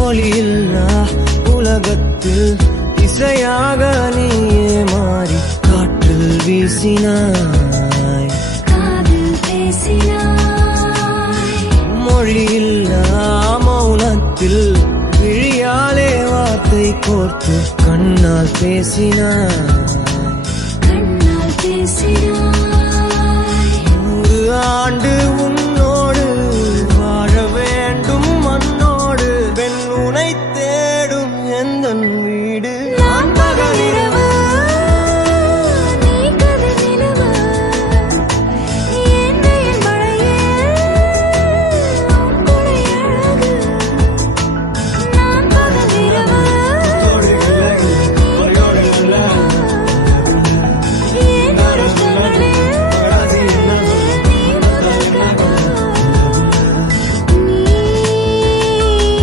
ஒளியில்லா உலகத்தில் இசையாக நீயே மாறி காற்றில் வீசினாய், காதில் பேசினாய். மொழியில்லா மௌனத்தில் விழியாலே வார்த்தை கோர்த்து கண்ணால் பேசினாய், கண்ணால் பேசினாய். 100 ஆண்டு உன்